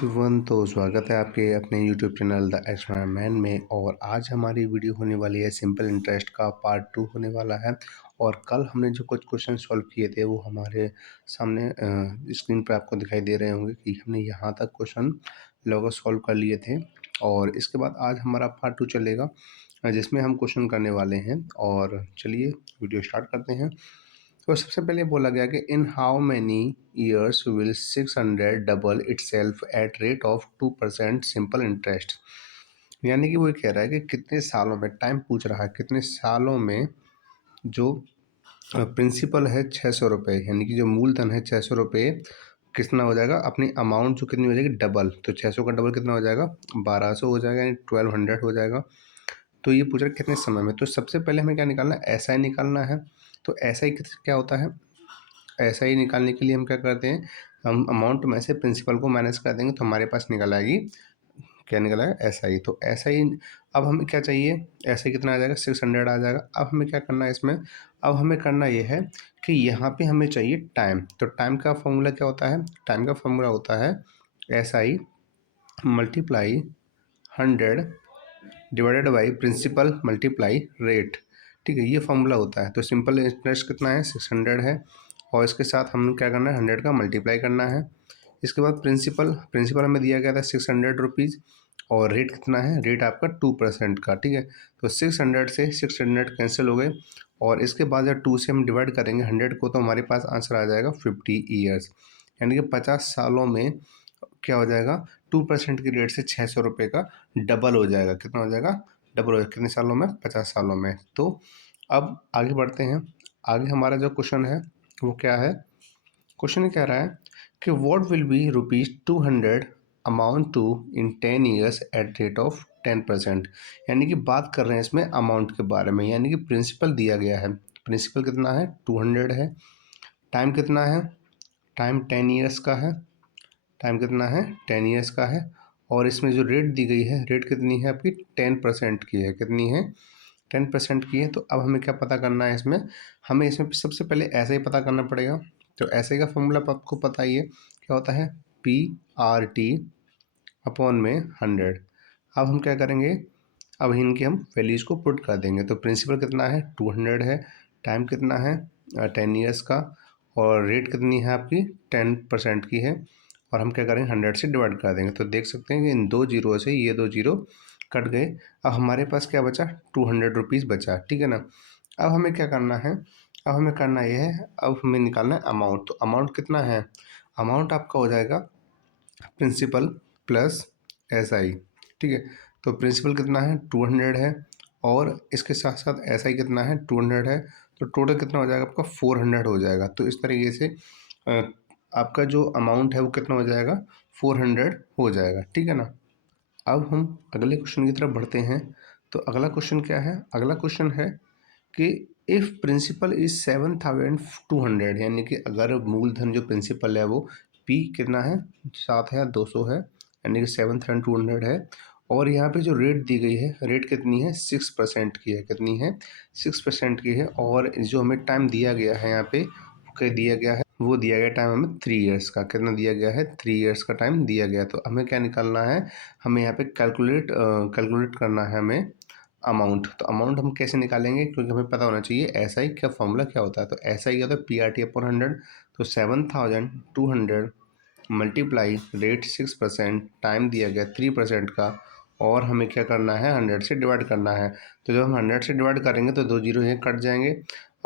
Everyone, तो स्वागत है आपके अपने YouTube channel the extra man में। और आज हमारी वीडियो होने वाली है सिंपल इंटरेस्ट का पार्ट 2 होने वाला है। और कल हमने जो कुछ क्वेश्चन सॉल्व किए थे वो हमारे सामने स्क्रीन पर आपको दिखाई दे रहे होंगे कि हमने यहाँ तक क्वेश्चन लगभग सॉल्व कर लिए थे। और इसके बाद आज हमारा पार्ट 2 चलेगा जिसमें हम क्वेश्चन करने वाले हैं। और चलिए वीडियो स्टार्ट करते हैं। तो सबसे पहले बोला गया कि in how many years will 600 double itself eight rate of 2% simple interest. यानी कि वो ये कह रहा है कि कितने सालों में, टाइम पूछ रहा है कितने सालों में जो प्रिंसिपल है 600 रुपये, यानी कि जो मूलधन है 600 रुपये कितना हो जाएगा, अपनी अमाउंट जो कितनी हो जाएगी डबल। तो 600 का डबल कितना हो जाएगा, 1200 हो जाएगा, यानी 1200 हो जाएगा। तो ये पूछ रहा है कितने समय में। तो सबसे पहले हमें क्या निकालना है, ऐसा ही निकालना है। तो ऐसा ही क्या होता है, ऐसा ही निकालने के लिए हम क्या करते हैं, हम अमाउंट में से प्रिंसिपल को माइनस कर देंगे तो हमारे पास निकल आएगी, क्या निकल आएगा, ऐसा ही। तो ऐसा ही अब हमें क्या चाहिए, ऐसे कितना आ जाएगा, 600 आ जाएगा। अब हमें क्या करना है इसमें, अब हमें करना ये है कि यहाँ पे हमें चाहिए टाइम। तो टाइम का फॉर्मूला क्या होता है, टाइम का फॉर्मूला होता है SI multiply 100 divided by principal multiply rate. ठीक है, ये फॉर्मूला होता है। तो सिंपल इंटरेस्ट कितना है, 600 है, और इसके साथ हम क्या करना है, 100 का मल्टीप्लाई करना है। इसके बाद प्रिंसिपल प्रिंसिपल हमें दिया गया था 600 रुपीज़, और रेट कितना है, रेट आपका 2% का। ठीक है, तो 600 से 600 कैंसिल हो गए, और इसके बाद जब 2 से हम डिवाइड करेंगे 100 को तो हमारे पास आंसर आ जाएगा 50 ईयर्स, यानी कि 50 सालों में क्या हो जाएगा, 2% की रेट से 600 रुपये का डबल हो जाएगा। कितना हो जाएगा, डबल हो जाएगा। कितने सालों में, 50 सालों में। तो अब आगे बढ़ते हैं। आगे हमारा जो क्वेश्चन है वो क्या है, क्वेश्चन कह रहा है कि what will be ₹200 amount to in 10 years at rate of 10%। यानी कि बात कर रहे हैं इसमें अमाउंट के बारे में, यानी कि प्रिंसिपल दिया गया है। प्रिंसिपल कितना है, 200 है। टाइम कितना है, टाइम 10 ईयर्स का है। टाइम कितना है, 10 ईयर्स का है। और इसमें जो रेट दी गई है, रेट कितनी है आपकी, 10% की है। कितनी है, 10% की है। तो अब हमें क्या पता करना है इसमें, हमें इसमें सबसे पहले ऐसे ही पता करना पड़ेगा। तो ऐसे का फॉर्मूला आपको पता ही है, क्या होता है, PRT अपॉन में 100। अब हम क्या करेंगे, अब इनके हम वैल्यूज को पुट कर देंगे। तो प्रिंसिपल कितना है, 200 है। टाइम कितना है, 10 ईयर्स का। और रेट कितनी है आपकी, 10% की है। और हम क्या करेंगे, 100 से डिवाइड कर देंगे। तो देख सकते हैं कि इन दो जीरो से ये दो जीरो कट गए। अब हमारे पास क्या बचा, 200 रुपीज़ बचा। ठीक है ना। अब हमें क्या करना है, अब हमें करना ये है, अब हमें निकालना है अमाउंट। तो अमाउंट कितना है, अमाउंट आपका हो जाएगा प्रिंसिपल प्लस SI। ठीक है, तो प्रिंसिपल कितना है, 200 है, और इसके साथ साथ SI कितना है, 200 है। तो टोटल कितना हो जाएगा आपका, 400 हो जाएगा। तो इस तरीके से अ, आपका जो अमाउंट है वो कितना हो जाएगा, 400 हो जाएगा। ठीक है ना। अब हम अगले क्वेश्चन की तरफ बढ़ते हैं। तो अगला क्वेश्चन क्या है, अगला क्वेश्चन है कि इफ़ प्रिंसिपल इज 7200, यानी कि अगर मूलधन जो प्रिंसिपल है वो P कितना है, 7,200 है, यानी कि 7200 है। और यहाँ पे जो रेट दी गई है, रेट कितनी है, 6% की है। कितनी है, 6% की है। और जो हमें टाइम दिया गया है यहाँ पे, क्या दिया गया है, वो दिया गया टाइम हमें 3 ईयर्स का। कितना दिया गया है, 3 ईयर्स का टाइम दिया गया। तो हमें क्या निकालना है, हमें यहाँ पे कैलकुलेट करना है हमें अमाउंट। तो अमाउंट हम कैसे निकालेंगे, क्योंकि हमें पता होना चाहिए SI का फॉर्मूला क्या होता है। तो SI क्या होता है, PRT अपॉन 100। तो 7200 मल्टीप्लाई रेट 6%, टाइम दिया गया 3% का, और हमें क्या करना है, 100 से डिवाइड करना है। तो जब हम 100 से डिवाइड करेंगे तो दो जीरो ये कट जाएंगे।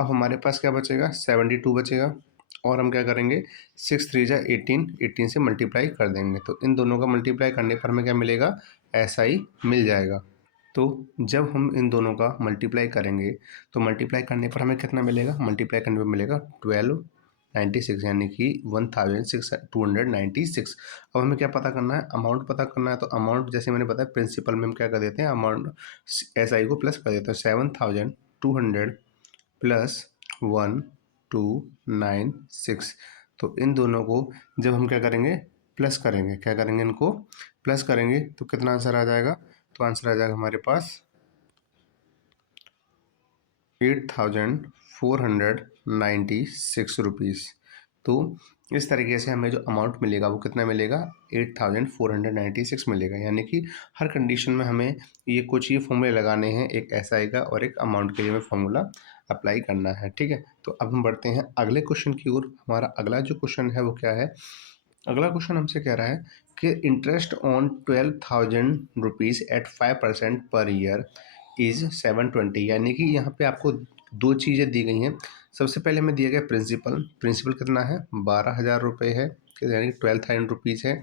अब हमारे पास क्या बचेगा, 72 बचेगा। और हम क्या करेंगे, 6 3 जा 18, 18 से मल्टीप्लाई कर देंगे। तो इन दोनों का मल्टीप्लाई करने पर हमें क्या मिलेगा, SI मिल जाएगा। तो जब हम इन दोनों का मल्टीप्लाई करेंगे तो मल्टीप्लाई करने पर हमें कितना मिलेगा, मल्टीप्लाई करने पर मिलेगा 1296, यानी कि 1296। अब हमें क्या पता करना है, अमाउंट पता करना है। तो अमाउंट जैसे मैंने बताया, प्रिंसिपल में हम क्या कर देते हैं, अमाउंट SI को प्लस कर देते हैं। 7200 प्लस 1296। तो इन दोनों को जब हम क्या करेंगे, प्लस करेंगे, क्या करेंगे, इनको प्लस करेंगे तो कितना आंसर आ जाएगा, तो आंसर आ जाएगा हमारे पास 8496 रुपीज़। तो इस तरीके से हमें जो अमाउंट मिलेगा वो कितना मिलेगा, 8496 मिलेगा। यानी कि हर कंडीशन में हमें ये कुछ ही फॉर्मूले लगाने हैं, एक एसआई का और एक अमाउंट के लिए हमें फॉर्मूला अप्लाई करना है, ठीक है। तो अब हम बढ़ते हैं अगले क्वेश्चन की ओर। हमारा अगला जो क्वेश्चन है वो क्या है, अगला क्वेश्चन हमसे कह रहा है कि interest on 12,000 rupees eight 5% per year is 720। यानी कि यहाँ पे आपको दो चीज़ें दी गई हैं। सबसे पहले हमें दिया गया प्रिंसिपल, प्रिंसिपल कितना है, 12,000 रुपये है, यानी 12,000 रुपीज़ है।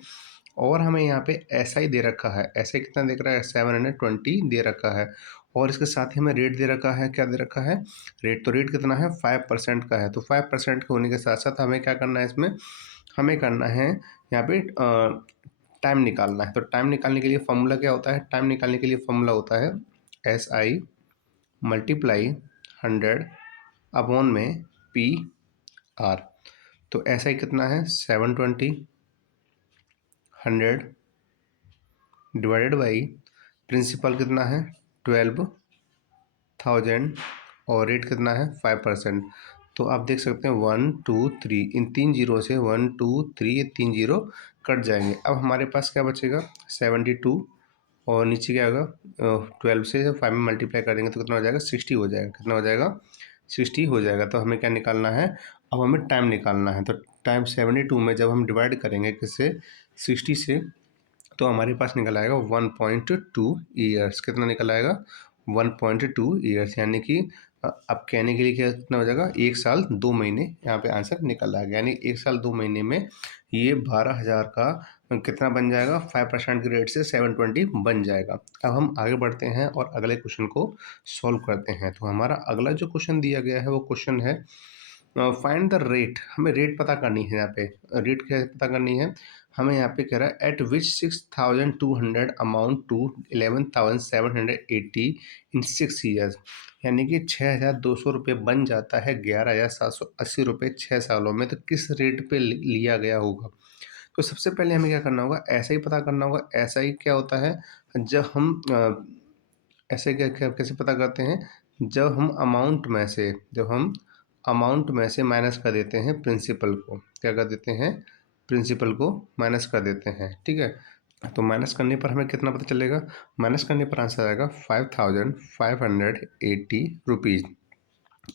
और हमें यहाँ पे एस आई दे रखा है, एस आई कितना देख रहा है, 720 दे रखा है। और इसके साथ ही हमें रेट दे रखा है, क्या दे रखा है, रेट। तो रेट कितना है, 5% का है। तो 5% के होने के साथ साथ हमें क्या करना है, इसमें हमें करना है यहाँ पे टाइम निकालना है। तो टाइम निकालने के लिए फॉर्मूला क्या होता है, टाइम निकालने के लिए फॉर्मूला होता है एस आई मल्टीप्लाई 100 अपॉन में पी आर। तो एस आई कितना है, 720, 100 डिवाइडेड बाई प्रिंसिपल कितना है, 12,000 और रेट कितना है, 5%। तो आप देख सकते हैं 1 2 3, इन 3 जीरो से 1 2 3 ये 3 जीरो कट जाएंगे। अब हमारे पास क्या बचेगा, 72 और नीचे क्या होगा, 12 से 5 में मल्टीप्लाई कर देंगे तो कितना हो जाएगा, 60 हो जाएगा। कितना हो जाएगा, 60 हो जाएगा। तो हमें क्या निकालना है, अब हमें टाइम निकालना है। तो टाइम 72 में जब हम डिवाइड करेंगे किससे, 60 से, तो हमारे पास निकल आएगा 1.2 ईयर्स। कितना निकल आएगा, 1.2 ईयर्स। यानी कि अब कहने के लिए क्या कितना हो जाएगा, 1 साल 2 महीने, यहाँ पे आंसर निकल आएगा। यानी 1 साल 2 महीने में ये 12,000 का कितना बन जाएगा, 5% के रेट से 720 बन जाएगा। अब हम आगे बढ़ते हैं और अगले क्वेश्चन को सॉल्व करते हैं। तो हमारा अगला जो क्वेश्चन दिया गया है वो क्वेश्चन है फाइंड द रेट। हमें रेट पता करनी है। यहाँ पे रेट क्या पता करनी है, हमें यहाँ पे कह रहा है एट विच 6,200 अमाउंट टू 11,780 इन 6 ईयर्स। यानी कि 6,200 रुपये बन जाता है 11,780 रुपये 6 सालों में। तो किस रेट पे लिया गया होगा। तो सबसे पहले हमें क्या करना होगा, ऐसा ही पता करना होगा। ऐसा ही क्या होता है, जब हम ऐसे क्या क्या कैसे पता करते हैं, जब हम अमाउंट में से माइनस कर देते हैं प्रिंसिपल को, क्या कर देते हैं, प्रिंसिपल को माइनस कर देते हैं, ठीक है। तो माइनस करने पर हमें कितना पता चलेगा, माइनस करने पर आंसर आएगा 5,580 रुपीज़।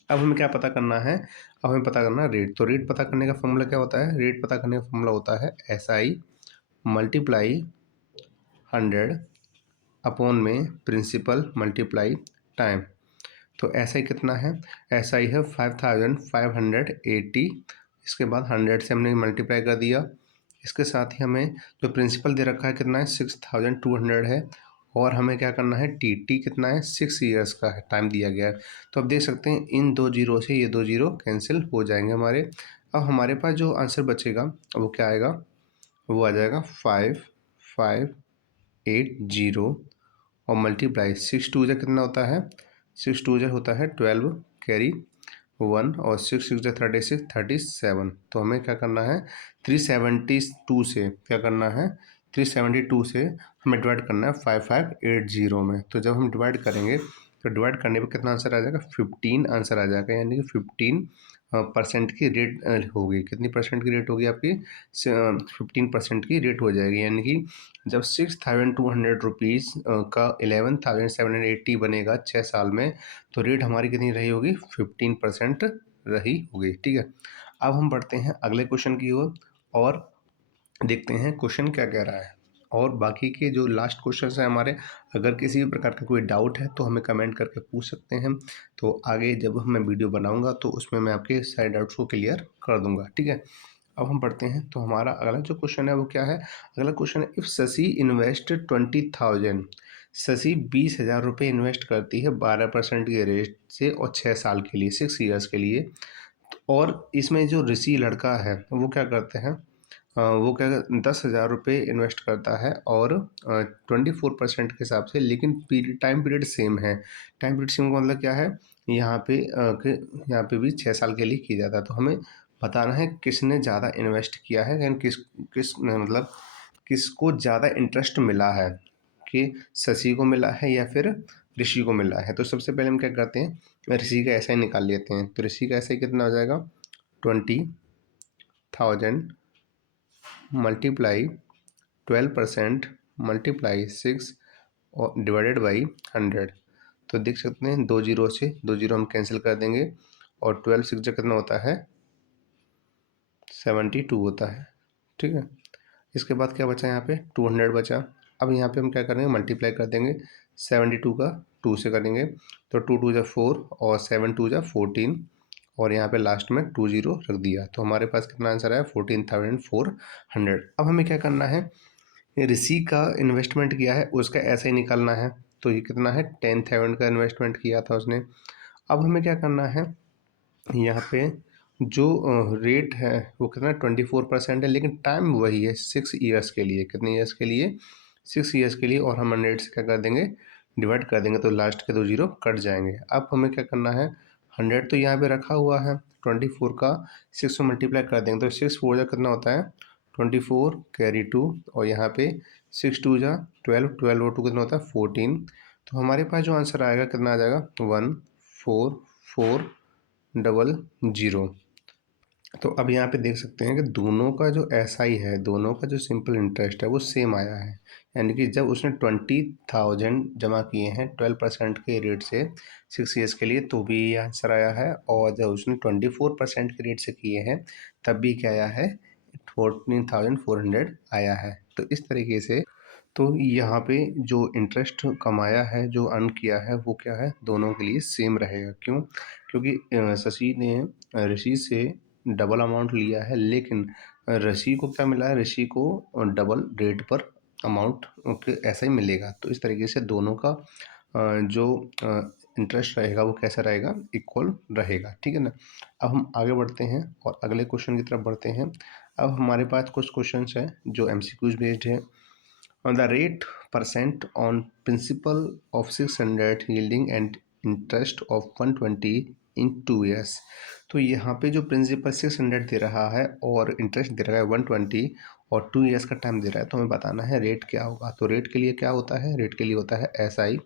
अब हमें क्या पता करना है, अब हमें पता करना है रेट। तो रेट पता करने का फॉर्मूला क्या होता है, रेट पता करने का फॉर्मूला होता है एस आई मल्टीप्लाई 100 अपॉन में प्रिंसिपल मल्टीप्लाई टाइम। तो एस आई कितना है, एस आई है 5,580। इसके बाद 100 से हमने मल्टीप्लाई कर दिया। इसके साथ ही हमें जो प्रिंसिपल दे रखा है कितना है, 6,200 है। और हमें क्या करना है, टी टी कितना है, 6 ईयर्स का है, टाइम दिया गया है। तो अब देख सकते हैं इन दो जीरो से ये दो जीरो कैंसिल हो जाएंगे हमारे। अब हमारे पास जो आंसर बचेगा वो क्या आएगा, वो आ जाएगा 5,580 और मल्टीप्लाई 6 टू जा कितना होता है, 6 टू जा होता है 12 कैरी 1 और 6 6 36 37। तो हमें क्या करना है, 372 से क्या करना है, 372 से हमें डिवाइड करना है 5,580 में। तो जब हम डिवाइड करेंगे तो डिवाइड करने पर कितना आंसर आ जाएगा, 15 आंसर आ जाएगा। यानी कि 15% की रेट होगी। कितनी परसेंट की रेट होगी आपकी, 15% की रेट हो जाएगी। यानी कि जब 6,200 रुपीज़ का 11,780 बनेगा 6 साल में, तो रेट हमारी कितनी रही होगी, 15% रही होगी, ठीक है। अब हम बढ़ते हैं अगले क्वेश्चन की ओर और देखते हैं क्वेश्चन क्या कह रहा है। और बाकी के जो लास्ट क्वेश्चन हैं हमारे, अगर किसी भी प्रकार का कोई डाउट है तो हमें कमेंट करके पूछ सकते हैं। तो आगे जब मैं वीडियो बनाऊंगा तो उसमें मैं आपके सारे डाउट्स को क्लियर कर दूंगा, ठीक है। अब हम पढ़ते हैं। तो हमारा अगला जो क्वेश्चन है वो क्या है, अगला क्वेश्चन है इफ़ शशि इन्वेस्ट 20,000, शशि 20,000 रुपये इन्वेस्ट करती है 12% के रेट से और 6 साल के लिए, 6 ईयर्स के लिए। और इसमें जो ऋषि लड़का है वो क्या करते हैं, वो क्या 10,000 रुपये इन्वेस्ट करता है और 24% के हिसाब से, लेकिन टाइम पीरियड सेम है। टाइम पीरियड सेम का मतलब क्या है, यहाँ पे यहाँ पे भी 6 साल के लिए किया जाता है। तो हमें बताना है किसने ज़्यादा इन्वेस्ट किया है, यानी किस किस मतलब किसको ज़्यादा इंटरेस्ट मिला है, कि शशि को मिला है या फिर ऋषि को मिला है। तो सबसे पहले हम क्या करते हैं, ऋषि का ऐसा ही निकाल लेते हैं। तो ऋषि का ऐसा ही कितना हो जाएगा, 20 1000 मल्टीप्लाई 12% मल्टीप्लाई 6 और डिवाइडेड बाई 100। तो देख सकते हैं दो जीरो से दो जीरो हम कैंसिल कर देंगे और 12 6 जो कितना होता है 72 होता है। ठीक है, इसके बाद क्या बचा यहाँ पे 200 बचा। अब यहाँ पे हम क्या करेंगे मल्टीप्लाई कर देंगे 72 का 2 से करेंगे तो 2 2 जा 4 और 7 2 जा 14 और यहाँ पे लास्ट में 2 जीरो रख दिया तो हमारे पास कितना आंसर आया 14,400। अब हमें क्या करना है ये ऋषि का इन्वेस्टमेंट किया है उसका ऐसे ही निकालना है। तो ये कितना है 10,000 का इन्वेस्टमेंट किया था उसने। अब हमें क्या करना है यहाँ पे जो रेट है वो कितना 24% है लेकिन टाइम वही है 6 ईयर्स के लिए। कितने ईयर्स के लिए 6 ईयर्स के लिए और हम 100 से क्या कर देंगे डिवाइड कर देंगे तो लास्ट के दो जीरो कट जाएंगे। अब हमें क्या करना है 100 तो यहाँ पे रखा हुआ है 24 का 6 से मल्टीप्लाई कर देंगे तो 6 4 जा कितना होता है 24 कैरी 2 और यहाँ पे 6 2 जा 12 12 और 2 कितना होता है 14। तो हमारे पास जो आंसर आएगा कितना आ जाएगा 1440। तो अब यहाँ पे देख सकते हैं कि दोनों का जो एसआई है दोनों का जो सिंपल इंटरेस्ट है वो सेम आया है। यानी कि जब उसने 20,000 जमा किए हैं 12% के रेट से 6 ईयर्स के लिए तो भी ये आंसर आया है और जब उसने 24% के रेट से किए हैं तब भी क्या आया है 14,400 आया है। तो इस तरीके से तो यहाँ पे जो इंटरेस्ट कमाया है जो अर्न किया है वो क्या है दोनों के लिए सेम रहेगा। क्यों? क्योंकि शशि ने ऋषि से डबल अमाउंट लिया है लेकिन ऋषि को क्या मिला है ऋषि को डबल रेट पर अमाउंट ऐसा ही मिलेगा। तो इस तरीके से दोनों का जो इंटरेस्ट रहेगा वो कैसा रहेगा इक्वल रहेगा। ठीक है ना। अब हम आगे बढ़ते हैं और अगले क्वेश्चन की तरफ बढ़ते हैं। अब हमारे पास कुछ क्वेश्चंस हैं जो एमसीक्यूज बेस्ड है। The rate percent on principal of 600 yielding and interest of 120 in 2 years। तो यहाँ पे जो प्रिंसिपल 600 दे रहा है और इंटरेस्ट दे रहा है 120 और 2 ईयर्स का टाइम दे रहा है तो हमें बताना है रेट क्या होगा। तो रेट के लिए क्या होता है रेट के लिए होता है एस आई।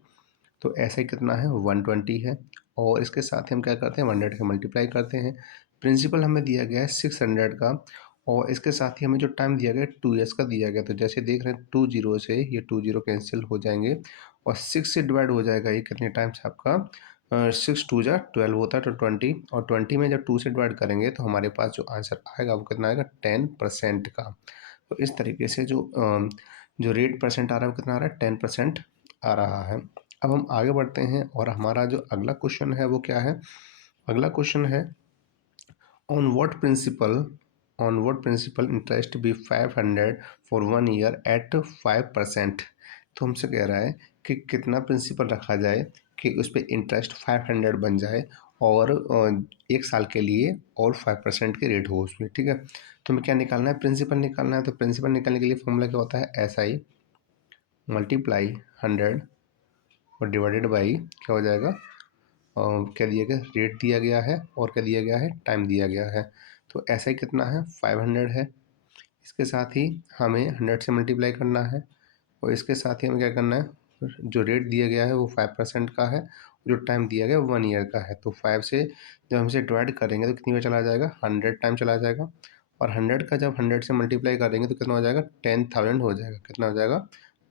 तो एस आई कितना है 120 है और इसके साथ ही हम क्या करते हैं 100 के मल्टीप्लाई करते हैं। प्रिंसिपल हमें दिया गया है 600 का और इसके साथ ही हमें जो टाइम दिया गया 2 ईयर्स का दिया गया। तो जैसे देख रहे हैं 2 जीरो से ये 2 जीरो कैंसिल हो जाएंगे और 6 से डिवाइड हो जाएगा ये कितने टाइम्स आपका 6 2 जा 12 होता है तो 20 और 20 में जब 2 से डिवाइड करेंगे तो हमारे पास जो आंसर आएगा वो कितना आएगा 10% का। तो इस तरीके से जो रेट परसेंट आ रहा है वो कितना आ रहा है 10% आ रहा है। अब हम आगे बढ़ते हैं और हमारा जो अगला क्वेश्चन है वो क्या है अगला क्वेश्चन है on what principal interest be 500 for 1 year at 5%। तो हमसे कह रहा है कि कितना प्रिंसिपल रखा जाए कि उस पर इंटरेस्ट 500 बन जाए और 1 साल के लिए और 5% की रेट हो उसमें। ठीक है, तो हमें क्या निकालना है प्रिंसिपल निकालना है। तो प्रिंसिपल निकालने के लिए फॉर्मूला क्या होता है एस आई मल्टीप्लाई 100 और डिवाइडेड बाई क्या हो जाएगा क्या दिया गया रेट दिया गया है और क्या दिया गया है टाइम दिया गया है। तो ऐसा ही कितना है 500 है। इसके साथ ही हमें 100 से मल्टीप्लाई करना है और इसके साथ ही हमें क्या करना है जो रेट दिया गया है वो 5% का है जो टाइम दिया गया 1 ईयर का है। तो 5 से जब हम इसे डिवाइड करेंगे तो कितनी बार चला जाएगा 100 टाइम चला जाएगा और 100 का जब 100 से मल्टीप्लाई करेंगे तो कितना हो जाएगा 10,000 हो जाएगा। कितना हो जाएगा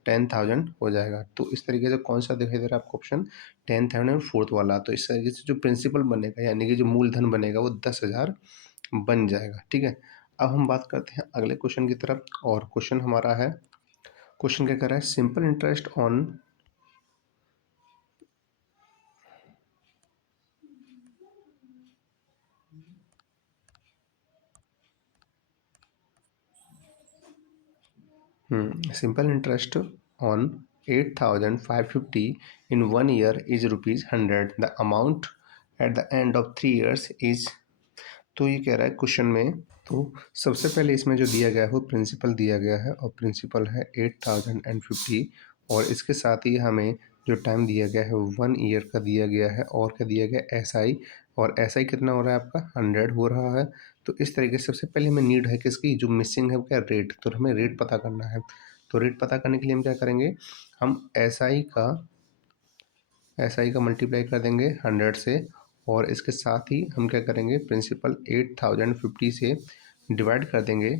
10,000 हो जाएगा। तो इस तरीके से कौन सा दिखाई दे रहा है आपको ऑप्शन 10,000 फोर्थ वाला। तो इस तरीके से जो प्रिंसिपल बनेगा यानी कि जो मूलधन बनेगा वो 10,000 बन जाएगा। ठीक है, अब हम बात करते हैं अगले क्वेश्चन की तरफ और क्वेश्चन हमारा है क्वेश्चन क्या कर रहा है simple interest on simple interest on 8,550 in 1 year is ₹100। The amount at the end of 3 years is. तो ये कह रहा है क्वेश्चन में तो सबसे पहले इसमें जो दिया गया है वो प्रिंसिपल दिया गया है और प्रिंसिपल है 8,050 और इसके साथ ही हमें जो टाइम दिया गया है वो 1 ईयर का दिया गया है और क्या दिया गया एस आई और एस आई कितना हो रहा है आपका 100 हो रहा है। तो इस तरीके से सबसे पहले हमें नीड है किसकी जो मिसिंग है वो क्या रेट। तो हमें रेट पता करना है। तो रेट पता करने के लिए हम क्या करेंगे हम एस आई का मल्टीप्लाई कर देंगे 100 से और इसके साथ ही हम क्या करेंगे प्रिंसिपल 8,050 से डिवाइड कर देंगे,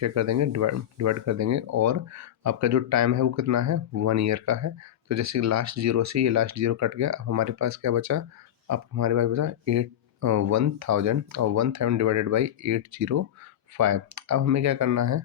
क्या कर देंगे, डिवाइड कर देंगे, और आपका जो टाइम है वो कितना है, 1 ईयर का है। तो जैसे लास्ट ज़ीरो से ये लास्ट ज़ीरो कट गया, अब हमारे पास क्या बचा, अब हमारे पास बचा 1000, और 1000 डिवाइडेड बाई 805। अब हमें क्या करना है,